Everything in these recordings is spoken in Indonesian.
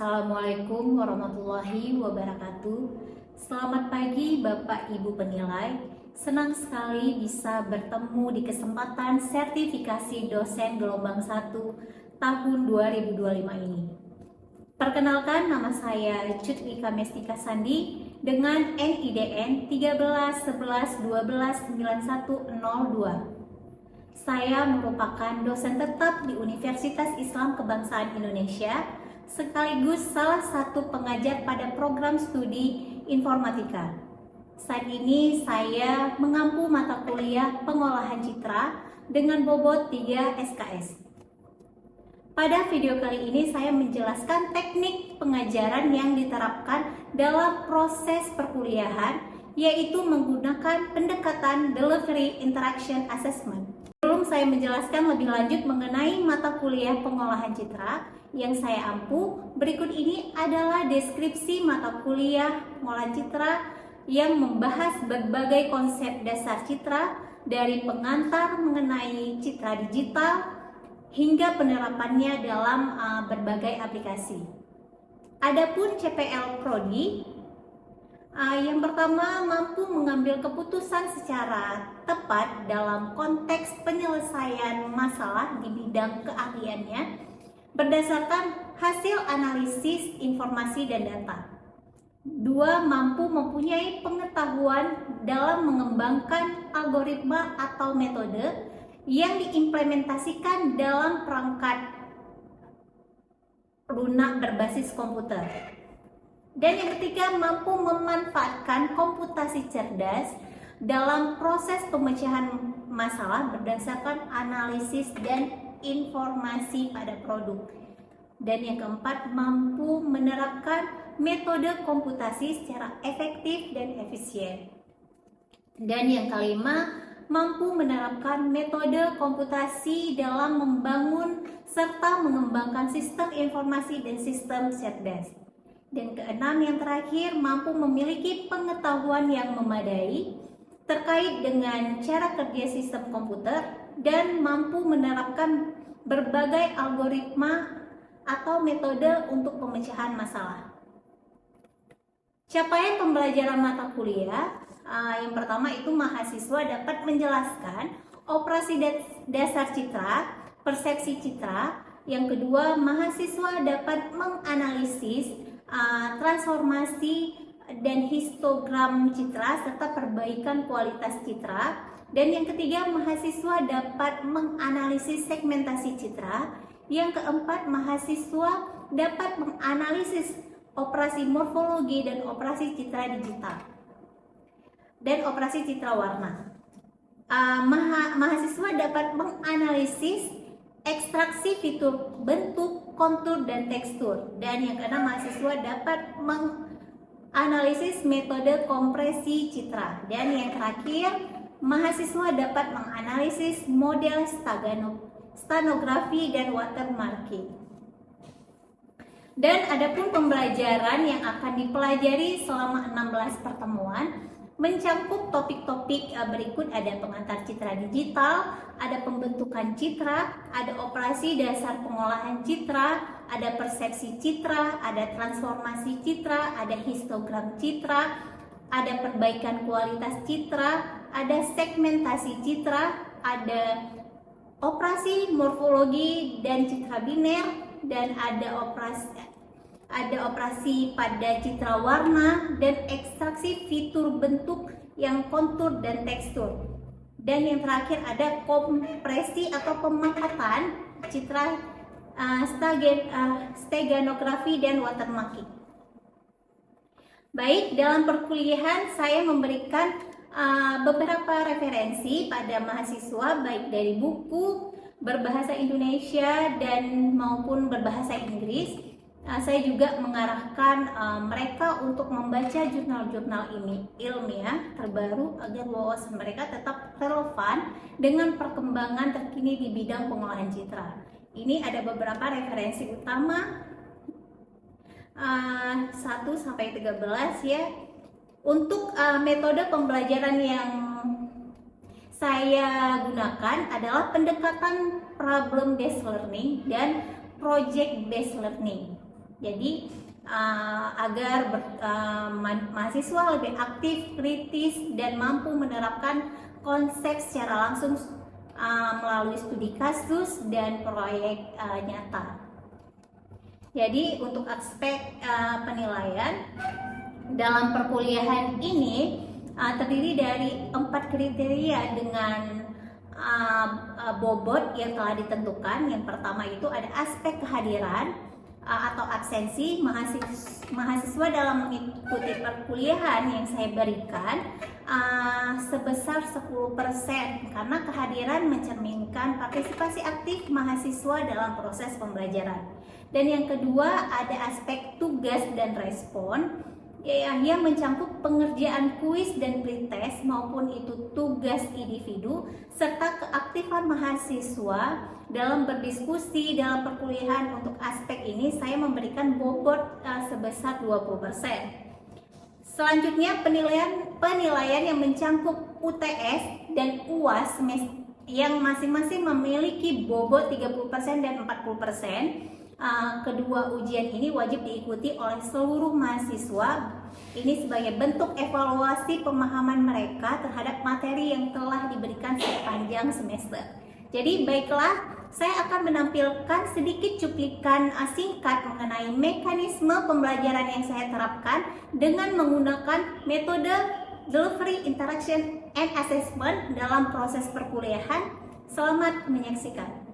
Assalamualaikum warahmatullahi wabarakatuh. Selamat pagi Bapak Ibu penilai. Senang sekali bisa bertemu di kesempatan sertifikasi dosen gelombang 1 tahun 2025 ini. Perkenalkan, nama saya Cutwika Mestika Sandi dengan NIDN 13 11 12 9102. Saya merupakan dosen tetap di Universitas Islam Kebangsaan Indonesia, sekaligus salah satu pengajar pada program studi informatika. Saat ini saya mengampu mata kuliah pengolahan citra dengan bobot 3 SKS. Pada video kali ini saya menjelaskan teknik pengajaran yang diterapkan dalam proses perkuliahan, yaitu menggunakan pendekatan Delivery Interaction Assessment. Sebelum saya menjelaskan lebih lanjut mengenai mata kuliah pengolahan citra yang saya ampu, berikut ini adalah deskripsi mata kuliah pengolahan citra yang membahas berbagai konsep dasar citra, dari pengantar mengenai citra digital hingga penerapannya dalam berbagai aplikasi. Adapun CPL Prodi, yang pertama, mampu mengambil keputusan secara tepat dalam konteks penyelesaian masalah di bidang keahliannya berdasarkan hasil analisis informasi dan data. 2. Mampu mempunyai pengetahuan dalam mengembangkan algoritma atau metode yang diimplementasikan dalam perangkat lunak berbasis komputer. Dan yang ketiga, mampu memanfaatkan komputasi cerdas dalam proses pemecahan masalah berdasarkan analisis dan informasi pada produk. Dan yang keempat, mampu menerapkan metode komputasi secara efektif dan efisien. Dan yang kelima, mampu menerapkan metode komputasi dalam membangun serta mengembangkan sistem informasi dan sistem cerdas. Dan keenam, yang terakhir, mampu memiliki pengetahuan yang memadai terkait dengan cara kerja sistem komputer dan mampu menerapkan berbagai algoritma atau metode untuk pemecahan masalah. Capaian pembelajaran mata kuliah, yang pertama itu mahasiswa dapat menjelaskan operasi dasar citra, persepsi citra. Yang kedua, mahasiswa dapat menganalisis transformasi dan histogram citra serta perbaikan kualitas citra. Dan yang ketiga, mahasiswa dapat menganalisis segmentasi citra. Yang keempat, mahasiswa dapat menganalisis operasi morfologi dan operasi citra digital dan operasi citra warna. Mahasiswa dapat menganalisis ekstraksi fitur bentuk, kontur, dan tekstur. Dan yang keenam, mahasiswa dapat menganalisis metode kompresi citra. Dan yang terakhir, mahasiswa dapat menganalisis model stanografi dan watermarking. Dan adapun pembelajaran yang akan dipelajari selama 16 pertemuan mencakup topik-topik berikut. Ada pengantar citra digital, ada pembentukan citra, ada operasi dasar pengolahan citra, ada persepsi citra, ada transformasi citra, ada histogram citra, ada perbaikan kualitas citra, ada segmentasi citra, ada operasi morfologi dan citra biner, dan ada operasi pada citra warna dan ekstraksi fitur bentuk yang kontur dan tekstur. Dan yang terakhir ada kompresi atau pemangkatan citra, steganografi dan watermarking. Baik, dalam perkuliahan saya memberikan beberapa referensi pada mahasiswa, baik dari buku berbahasa Indonesia dan maupun berbahasa Inggris. Saya juga mengarahkan mereka untuk membaca jurnal-jurnal ilmiah terbaru agar wawasan mereka tetap relevan dengan perkembangan terkini di bidang pengolahan citra. Ini ada beberapa referensi utama 1-13 ya. Untuk metode pembelajaran yang saya gunakan adalah pendekatan problem based learning dan project based learning. Jadi agar mahasiswa lebih aktif, kritis, dan mampu menerapkan konsep secara langsung melalui studi kasus dan proyek nyata. Jadi untuk aspek penilaian dalam perkuliahan ini terdiri dari 4 kriteria dengan bobot yang telah ditentukan. Yang pertama itu ada aspek kehadiran atau absensi mahasiswa dalam mengikuti perkuliahan yang saya berikan sebesar 10%, karena kehadiran mencerminkan partisipasi aktif mahasiswa dalam proses pembelajaran. Dan yang kedua ada aspek tugas dan respon yang mencakup pengerjaan kuis dan pretest maupun itu tugas individu serta keaktifan mahasiswa dalam berdiskusi dalam perkuliahan. Untuk aspek ini saya memberikan bobot sebesar 20%. Selanjutnya penilaian yang mencakup UTS dan UAS yang masing-masing memiliki bobot 30% dan 40%. Kedua ujian ini wajib diikuti oleh seluruh mahasiswa. Ini sebagai bentuk evaluasi pemahaman mereka terhadap materi yang telah diberikan sepanjang semester. Jadi baiklah, saya akan menampilkan sedikit cuplikan singkat mengenai mekanisme pembelajaran yang saya terapkan dengan menggunakan metode delivery, interaction, and assessment dalam proses perkuliahan. Selamat menyaksikan.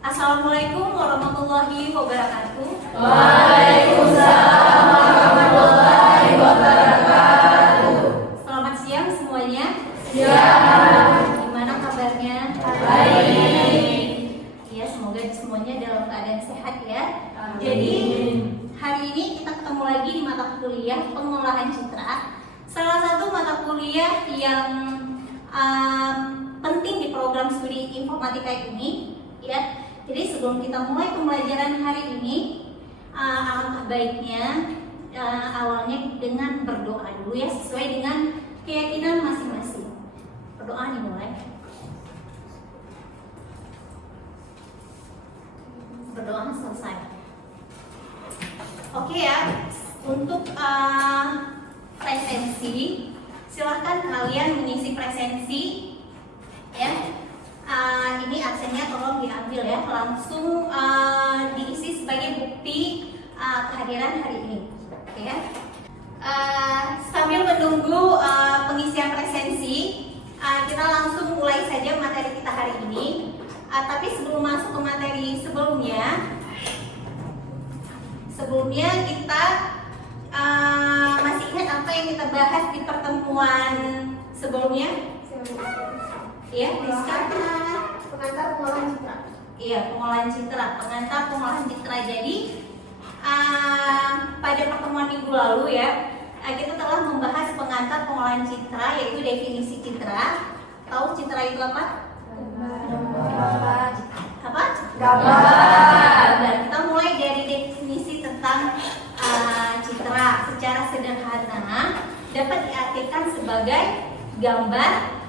Assalamualaikum warahmatullahi wabarakatuh. Waalaikumsalam warahmatullahi wabarakatuh. Selamat siang semuanya. Siang. Gimana kabarnya? Baik. Ya, semoga semuanya dalam keadaan sehat ya. Jadi hari ini kita ketemu lagi di mata kuliah pengolahan citra. Salah satu mata kuliah yang penting di program studi informatika ini ya. Jadi sebelum kita mulai pembelajaran hari ini, alangkah baiknya awalnya dengan berdoa dulu ya, sesuai dengan keyakinan masing-masing. Berdoa dimulai. Berdoa selesai. Oke ya, untuk presensi, silahkan kalian mengisi presensi ya. Ini absennya tolong diambil ya, langsung diisi sebagai bukti kehadiran hari ini. Oke ya. Sambil menunggu pengisian presensi, kita langsung mulai saja materi kita hari ini. Tapi sebelum masuk ke materi sebelumnya kita masih ingat apa yang kita bahas di pertemuan sebelumnya? Iya, Pengantar pengolahan citra. Iya, pengolahan citra, pengantar pengolahan citra. Jadi pada pertemuan minggu lalu ya, kita telah membahas pengantar pengolahan citra, yaitu definisi citra. Tahu citra itu apa? Apa? Gambar. Dan kita mulai dari definisi tentang citra. Secara sederhana dapat diartikan sebagai gambar.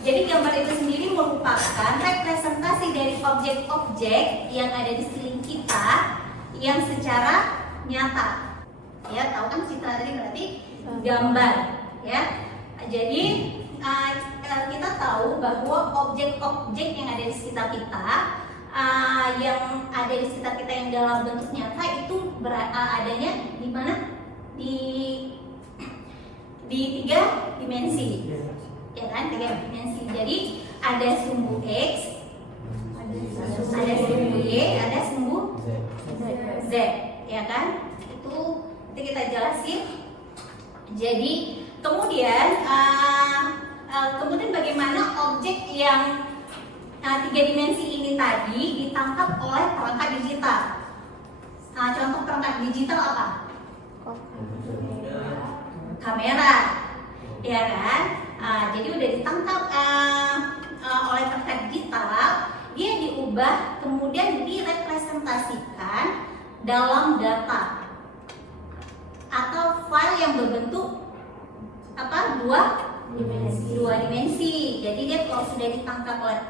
Jadi gambar itu sendiri merupakan representasi dari objek-objek yang ada di sekeliling kita yang secara nyata. Ya, tahu kan citra tadi berarti gambar, ya. Jadi kita tahu bahwa objek-objek yang ada di sekitar kita, yang ada di sekitar kita yang dalam bentuk nyata itu adanya di mana? Di 3 dimensi. Ya kan, 3 dimensi. Jadi ada sumbu X, ada sumbu Y, ada sumbu Z, ya kan? Itu kita jelasin. Jadi kemudian bagaimana objek yang 3 dimensi ini tadi ditangkap oleh perangkat digital. Contoh perangkat digital apa? Kamera, ya kan? Jadi udah ditangkap oleh perangkat digital, dia diubah kemudian direpresentasikan dalam data atau file yang berbentuk apa? 2 dimensi. Jadi dia kalau sudah ditangkap oleh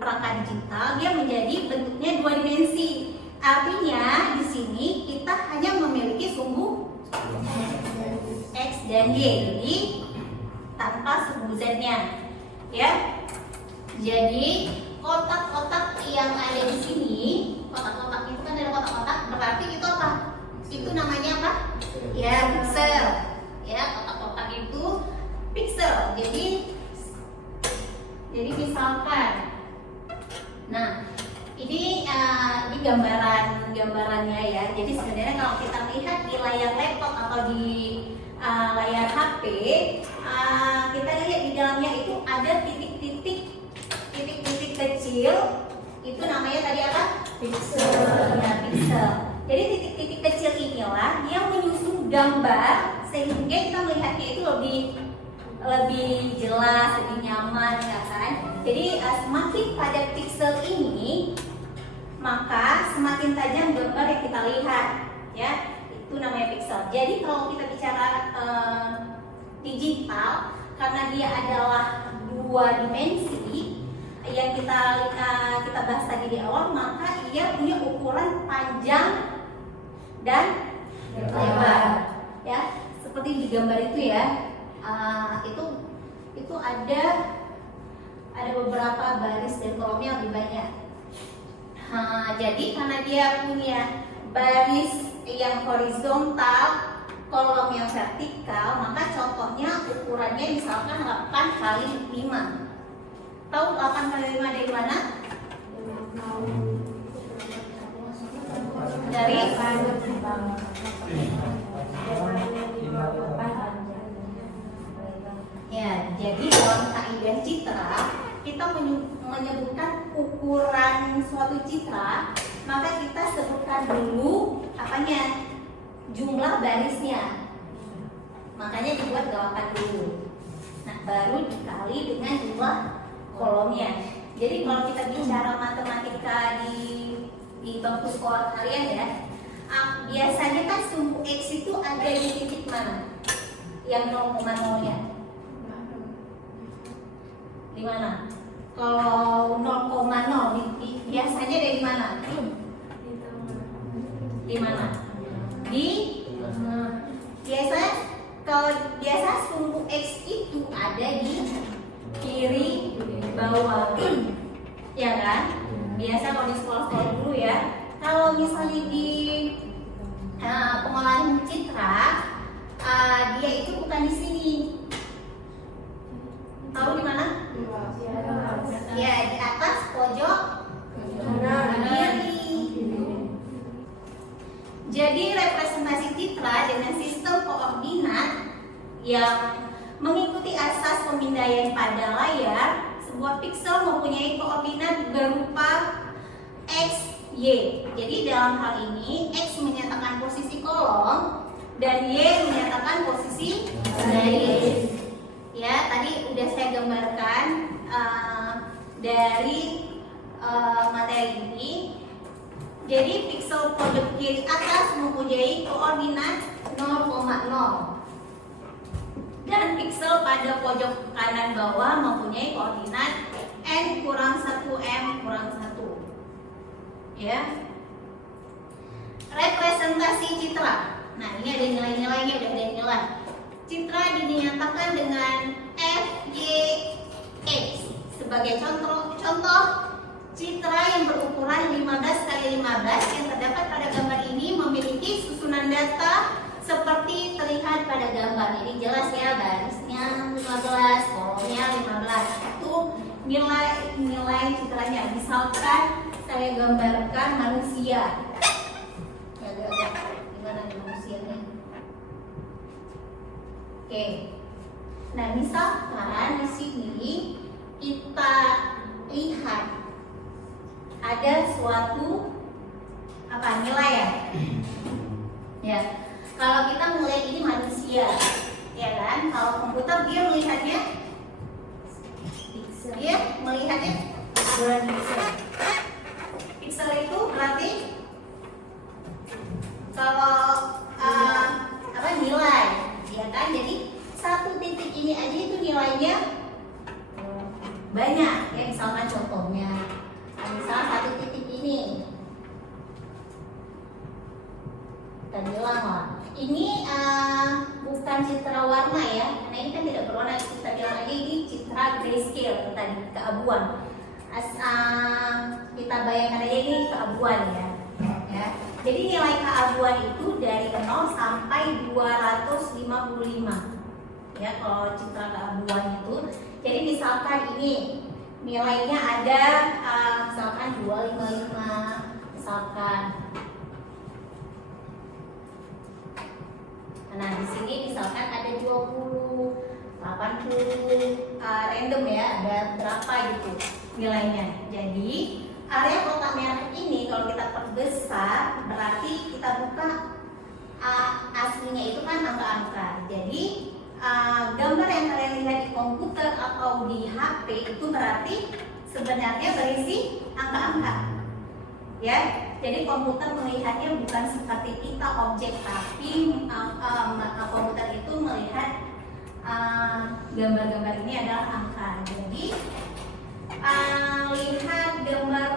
perangkat digital, dia menjadi bentuknya 2 dimensi. Artinya di sini kita hanya memiliki sumbu X dan Y, jadi tanpa sumbu Z-nya, ya. Jadi kotak-kotak yang ada di sini, kotak-kotak itu kan ada kotak-kotak, berarti itu apa? Itu namanya apa? Ya, piksel. Ya, kotak-kotak itu piksel. Jadi misalkan, nah ini gambarannya ya. Jadi sebenarnya kalau kita lihat di layar laptop atau di layar HP, kita lihat di dalamnya itu ada titik-titik kecil. Itu namanya tadi apa? Piksel. Ya, piksel. Jadi titik-titik kecil inilah yang menyusun gambar sehingga kita melihatnya itu lebih jelas, lebih nyaman, ya kan? Jadi semakin padat piksel ini, maka semakin tajam gambar yang kita lihat, ya. Itu namanya piksel. Jadi kalau kita bicara digital, karena dia adalah 2 dimensi yang kita bahas tadi di awal, maka ia punya ukuran panjang dan lebar, ya. Seperti di gambar itu ya. Itu ada beberapa baris dan kolomnya lebih banyak. Jadi karena dia punya baris yang horizontal, kolom yang vertikal, maka contohnya ukurannya misalkan 8x5. Tahu 8x5 dari mana? Dari ya, jadi dalam kaidah citra kita menyebutkan ukuran suatu citra, maka kita sebutkan dulu apanya? Jumlah barisnya. Makanya dibuat 8 dulu. Nah, baru dikali dengan jumlah kolomnya. Jadi kalau kita bicara matematika di bangku sekolah kalian ya, biasanya kan sumbu X itu ada di titik mana? Yang 0,0-nya. Di mana? Kalau 0,0 biasanya dari mana? Di mana? Biasa sumbu X itu ada di kiri bawah, ya kan? Biasa kalau di sekolah-sekolah dulu ya. Kalau misalnya di pengolahan citra, dia itu bukan di sini. Tahu di mana? Ya, di atas pojok kiri. Jadi representasi citra dengan sistem koordinat yang mengikuti asas pemindaian pada layar, sebuah piksel mempunyai koordinat berupa X, Y. Jadi dalam hal ini X menyatakan posisi kolom dan Y menyatakan posisi baris. Ya, tadi udah saya gambarkan dari materi ini. Jadi piksel pojok kiri atas mempunyai koordinat 0,0 dan piksel pada pojok kanan bawah mempunyai koordinat n kurang 1 m kurang 1. Ya. Representasi citra. Nah, ini ada nilai-nilainya, udah ada nilai. Citra dinyatakan dengan F, Y, X. Sebagai contoh citra yang berukuran 15x15 yang terdapat pada gambar ini memiliki susunan data seperti terlihat pada gambar. Ini jelas ya, barisnya 15, kolomnya 15. Itu nilai citranya. Misalkan saya gambarkan manusia. Gimana nih manusianya? Oke. Nah, misalkan di sini kita lihat ada suatu nilai ya. Ya. Kalau kita melihat ini manusia, ya kan? Kalau komputer dia melihatnya ukuran piksel. Piksel itu berarti kalau nilai, ya kan? Jadi satu titik ini aja itu nilainya banyak. Ya, misalkan contohnya, misal satu titik ini kita bilang lah ini bukan citra warna ya, karena ini kan tidak berwarna. Kita bilang aja ini citra grayscale tadi, keabuan. Kita bayangkan aja ini keabuan ya. Jadi nilai keabuan itu dari 0 sampai 255 ya kalau citra keabuan itu. Jadi misalkan ini nilainya ada misalkan 255 misalkan. Nah, di sini misalkan ada 20, 80 random ya, ada berapa gitu nilainya. Jadi area kotak merah ini kalau kita perbesar berarti kita buka aslinya itu kan angka-angka. Jadi gambar yang kalian lihat di komputer atau di HP itu berarti sebenarnya berisi angka-angka. Ya, jadi komputer melihatnya bukan seperti kita objek, tapi komputer itu melihat gambar-gambar ini adalah angka. Jadi lihat gambar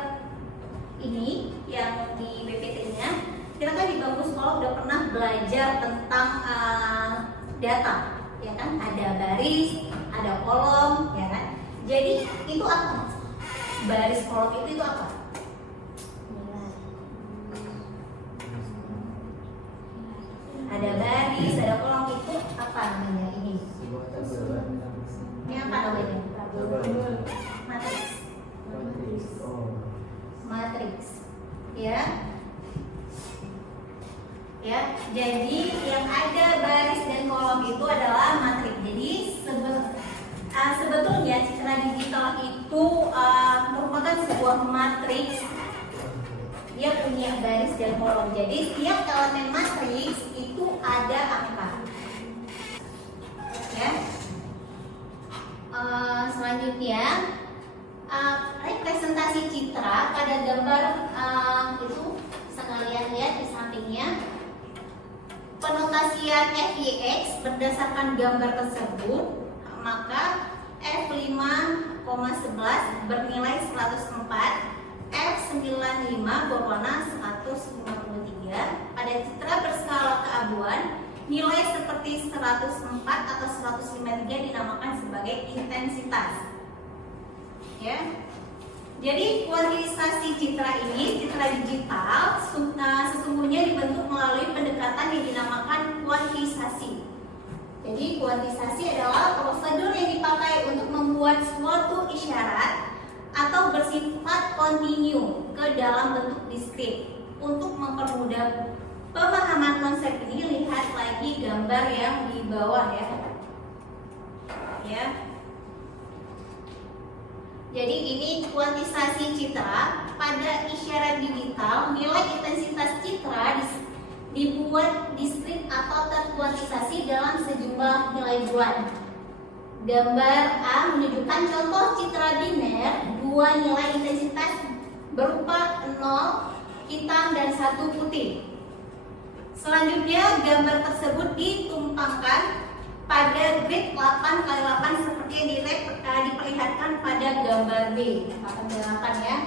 ini yang di PPT-nya, kita kan di bangku sekolah udah pernah belajar tentang data, ya kan? Ada baris, ada kolom, ya kan? Jadi itu apa? Baris kolom itu apa? Ada baris, ada kolom, itu apa namanya ini? Ini apa namanya? Matriks. Matriks. Ya. Ya, jadi yang ada baris dan kolom itu adalah matriks. Jadi sebetulnya citra digital itu merupakan sebuah matriks. Dia punya baris dan kolom. Jadi setiap elemen matriks itu ada angka. Ya. Selanjutnya representasi citra pada gambar itu bisa kalian lihat di sampingnya. Penotasian FYX berdasarkan gambar tersebut, maka F5,11 bernilai 104, F95 berwarna 153. Pada citra berskala keabuan, nilai seperti 104 atau 153 dinamakan sebagai intensitas. Ya. Jadi kuantitisasi citra ini, citra digital, sesungguhnya dibentuk melalui pendekatan yang dinamakan kuantisasi. Jadi kuantisasi adalah prosedur yang dipakai untuk membuat suatu isyarat atau bersifat kontinu ke dalam bentuk diskrit. Untuk mempermudah pemahaman konsep ini, lihat lagi gambar yang di bawah ya. Ya. Jadi ini kuantisasi citra. Pada isyarat digital, nilai intensitas citra dibuat diskrit atau terkuantisasi dalam sejumlah nilai bulan. Gambar A menunjukkan contoh citra biner, dua nilai intensitas berupa 0 hitam dan 1 putih. Selanjutnya gambar tersebut ditumpangkan pada grid 8x8 seperti yang diperlihatkan pada gambar B. 8x8 ya.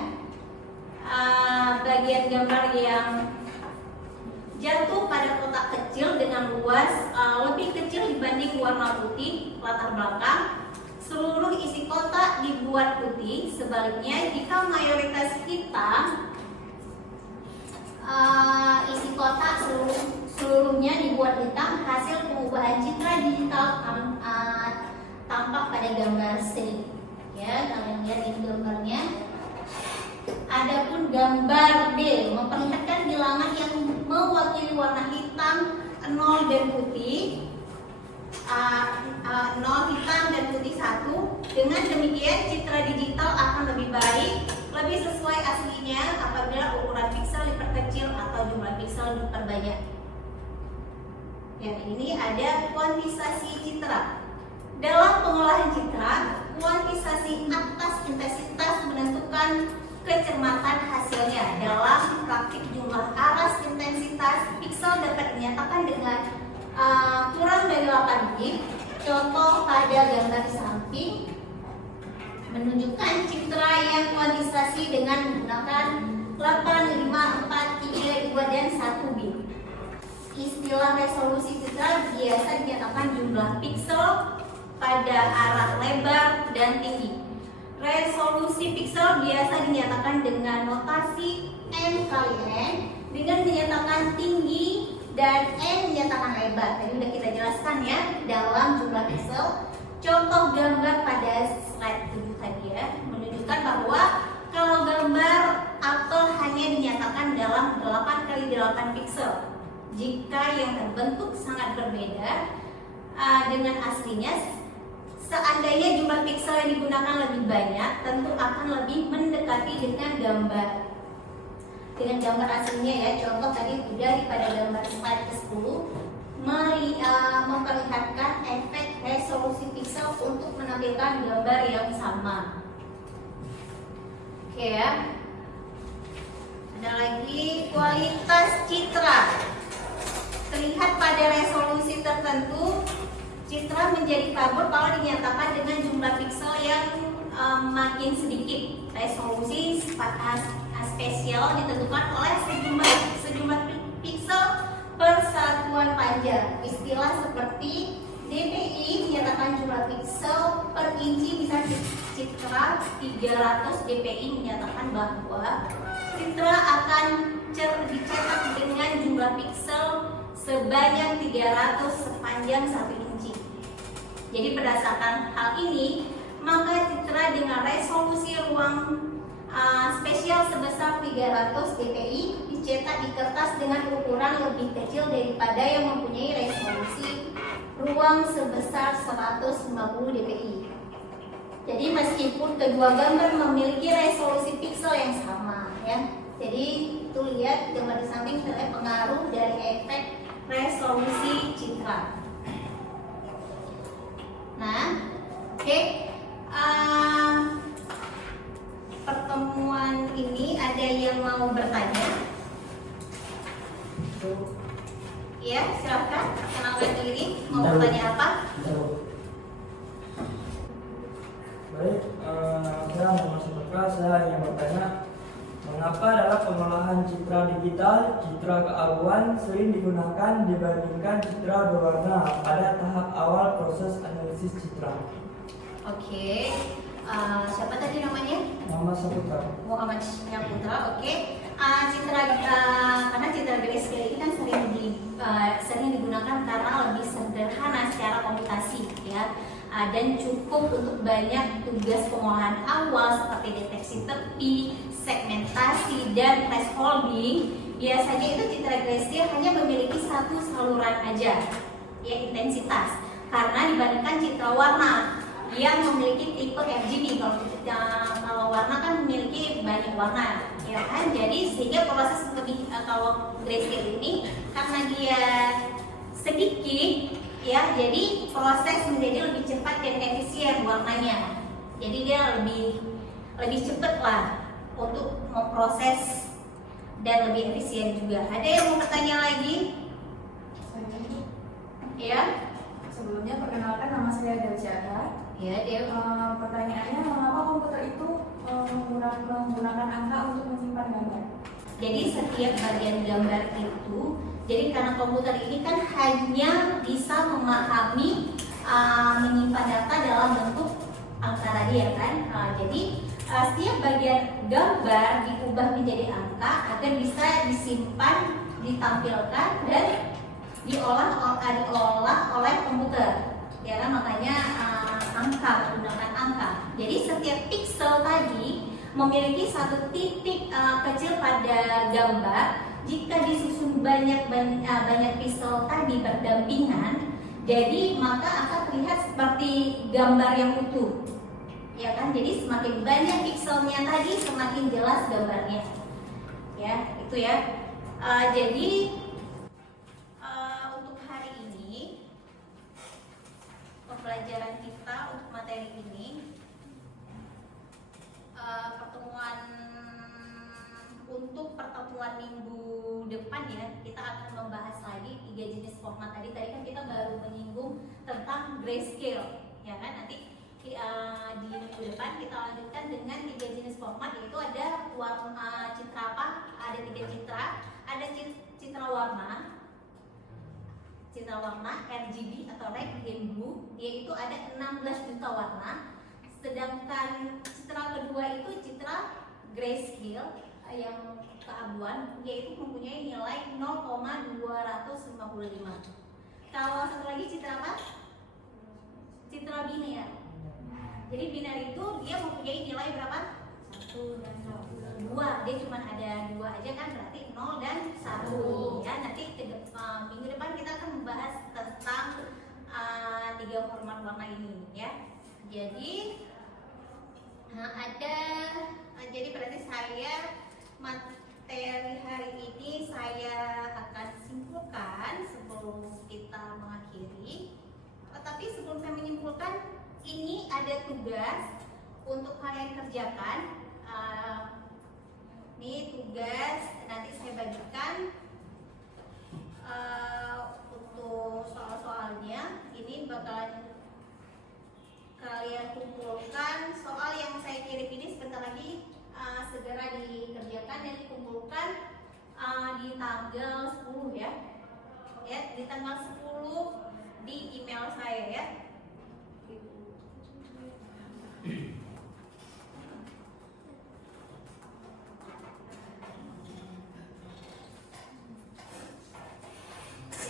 Bagian gambar yang jatuh pada kotak kecil dengan luas lebih kecil dibanding warna putih latar belakang. Seluruh isi kotak dibuat putih. Sebaliknya, jika mayoritas hitam, isi kotak seluruhnya dibuat hitam. Hasil pengubahan citra digital tampak pada gambar C. Ya, kalian lihat ini gambarnya. Adapun gambar D memperlihatkan bilangan yang mewakili warna hitam 0 dan putih. 0 hitam dan putih 1. Dengan demikian citra digital akan lebih baik, lebih sesuai aslinya apabila ukuran piksel diperkecil atau jumlah piksel diperbanyak. Ya, ini ada kuantisasi citra. Dalam pengolahan citra, kuantisasi atas intensitas menentukan kecermatan hasilnya. Dalam praktik jumlah aras intensitas piksel dapat dinyatakan dengan kurang dari 8 bit. Contoh pada gambar samping menunjukkan citra yang kuantisasi dengan menggunakan 8, 5, 4, 3, 2, dan 1 bit. istilah resolusi citra biasa dinyatakan jumlah piksel pada arah lebar dan tinggi. Resolusi piksel biasa dinyatakan dengan notasi M kali N dengan dinyatakan tinggi dan N dinyatakan lebar. Tadi sudah kita jelaskan ya dalam jumlah piksel. Contoh gambar pada slide 7 tadi ya menunjukkan bahwa kalau gambar apel hanya dinyatakan dalam 8 kali 8 piksel. Jika yang terbentuk sangat berbeda dengan aslinya, seandainya jumlah piksel yang digunakan lebih banyak, tentu akan lebih mendekati dengan gambar aslinya ya. Contoh tadi pada gambar slide ke-10 memperlihatkan efek resolusi piksel untuk menampilkan gambar yang sama. Oke ya. Ada lagi kualitas citra. Terlihat pada resolusi tertentu, citra menjadi kabur kalau dinyatakan dengan jumlah piksel yang makin sedikit. Resolusi spesial ditentukan oleh sejumlah piksel per satuan panjang. Istilah seperti dpi dinyatakan jumlah piksel per inci, bisa citra 300 dpi menyatakan bahwa citra akan dicetak dengan jumlah piksel sebanyak 300 sepanjang 1 inci. Jadi berdasarkan hal ini, maka citra dengan resolusi ruang spesial sebesar 300 dpi dicetak di kertas dengan ukuran lebih kecil daripada yang mempunyai resolusi ruang sebesar 150 dpi. Jadi meskipun kedua gambar memiliki resolusi piksel yang sama ya. Jadi itu lihat gambar di samping terlihat pengaruh dari efek resolusi citra. Nah, oke. Pertemuan ini ada yang mau bertanya? Ya, silakan kenalkan diri. Mau bertanya apa? Baik, saya Muhammad Subakra. Saya ingin bertanya, mengapa dalam pengolahan citra digital, citra keabuan sering digunakan dibandingkan citra berwarna pada tahap awal proses analisis citra? Oke. Siapa tadi namanya? Muhammad Saputra. Muhammad Syaputra. Oke. Karena citra grayscale ini kan sering digunakan karena lebih sederhana secara komputasi ya. Dan cukup untuk banyak tugas pengolahan awal seperti deteksi tepi, segmentasi, dan thresholding. Biasanya itu citra grayscale hanya memiliki satu saluran aja, ya intensitas. Karena dibandingkan citra warna yang memiliki tipe RGB, kalau warna kan memiliki banyak warna, ya kan? Jadi sehingga proses kalau grayscale ini karena dia sedikit, ya, jadi proses menjadi lebih cepat dan efisien warnanya. Jadi dia lebih cepat lah untuk memproses dan lebih efisien juga. Ada yang mau bertanya lagi? Ya. Sebelumnya perkenalkan, nama saya Delciada. Ya, dia. Pertanyaannya, mengapa komputer itu menggunakan angka untuk menyimpan gambar? Jadi setiap bagian gambar itu, jadi karena komputer ini kan hanya bisa memahami menyimpan data dalam bentuk angka tadi ya kan. Jadi setiap bagian gambar diubah menjadi angka agar bisa disimpan, ditampilkan dan diolah oleh komputer. Ya kan, makanya angka, menggunakan angka. Jadi setiap piksel tadi memiliki satu titik kecil pada gambar. Jika disusun banyak piksel tadi berdampingan, jadi maka akan terlihat seperti gambar yang utuh. Ya kan? Jadi semakin banyak pikselnya tadi, semakin jelas gambarnya. Ya, itu ya. Jadi untuk hari ini pembelajaran kita untuk materi ini, untuk pertemuan minggu depan ya, kita akan membahas lagi 3 jenis format tadi. Tadi kan kita baru menyinggung tentang grayscale, ya kan? Nanti di minggu depan kita lanjutkan dengan 3 jenis format, yaitu ada warna citra apa? Ada 3 citra, ada citra warna, citra warna RGB atau red, green, blue, yaitu ada 16 juta warna. Sedangkan citra kedua itu citra grayscale yang keabuan, yaitu mempunyai nilai 0,255. Kalau satu lagi citra apa? Citra biner. Jadi biner itu dia mempunyai nilai berapa? 1 dan 2. Dia cuma ada 2 aja kan, berarti 0 dan 1. Ya, nanti minggu depan kita akan membahas tentang 3 format warna ini ya. Jadi jadi berarti saya materi hari ini saya akan simpulkan sebelum kita mengakhiri. Tapi sebelum saya menyimpulkan, ini ada tugas untuk kalian kerjakan. Ini tugas nanti saya bagikan untuk soal-soalnya. Ini bakalan kalian kumpulkan soal yang saya kirim ini sebentar lagi segera dikerjakan dan dikumpulkan di tanggal 10 ya. Ya, di tanggal 10 di email saya ya.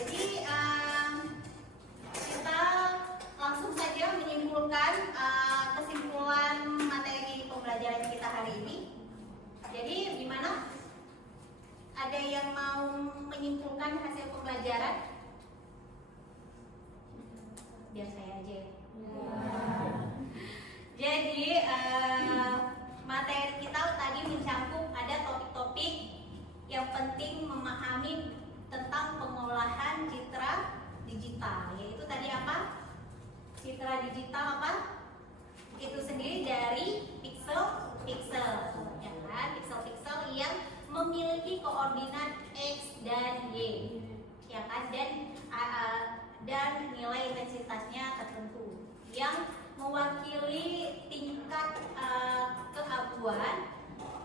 Jadi kita langsung saja menyimpulkan kesimpulan materi pembelajaran kita hari ini. Jadi gimana? Ada yang mau menyimpulkan hasil pembelajaran? Biar saya aja ya. Jadi materi kita tadi mencakup ada topik-topik yang penting memahami tentang pengolahan citra digital, yaitu tadi apa? Citra digital apa? Itu sendiri dari pixel-pixel, ya kan? Pixel-pixel yang memiliki koordinat X dan Y, ya kan? Dan nilai intensitasnya tertentu yang mewakili tingkat keabuan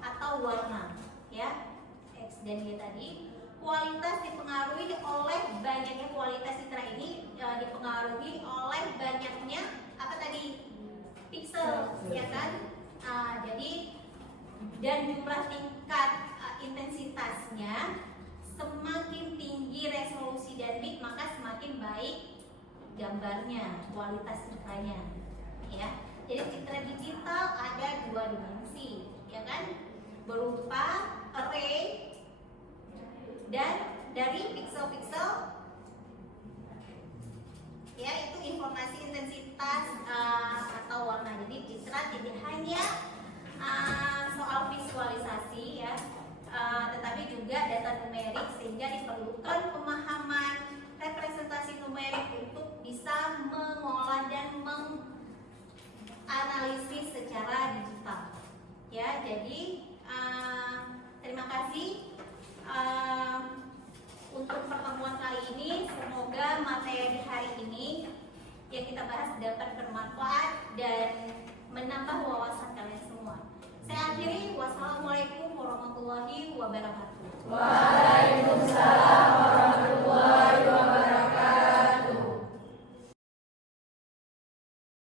atau warna, ya, X dan Y tadi. Kualitas dipengaruhi oleh banyaknya kualitas citra ini dipengaruhi oleh banyaknya apa tadi? Pixel, ya kan? Jadi dan jumlah tingkat intensitasnya, semakin tinggi resolusi dan bit maka semakin baik gambarnya, kualitas citranya, ya. Jadi citra digital ada 2 dimensi, ya kan? Berupa array dan dari pixel-pixel, ya, itu informasi intensitas atau warna. Jadi citra tidak hanya soal visualisasi ya, tetapi juga data numerik, sehingga diperlukan pemahaman representasi numerik untuk bisa mengolah dan menganalisis secara digital. Ya, jadi terima kasih untuk pertemuan kali ini. Semoga materi hari ini yang kita bahas dapat bermanfaat dan menambah wawasan kalian semua. Saya akhiri, wassalamualaikum warahmatullahi wabarakatuh. Waalaikumsalam.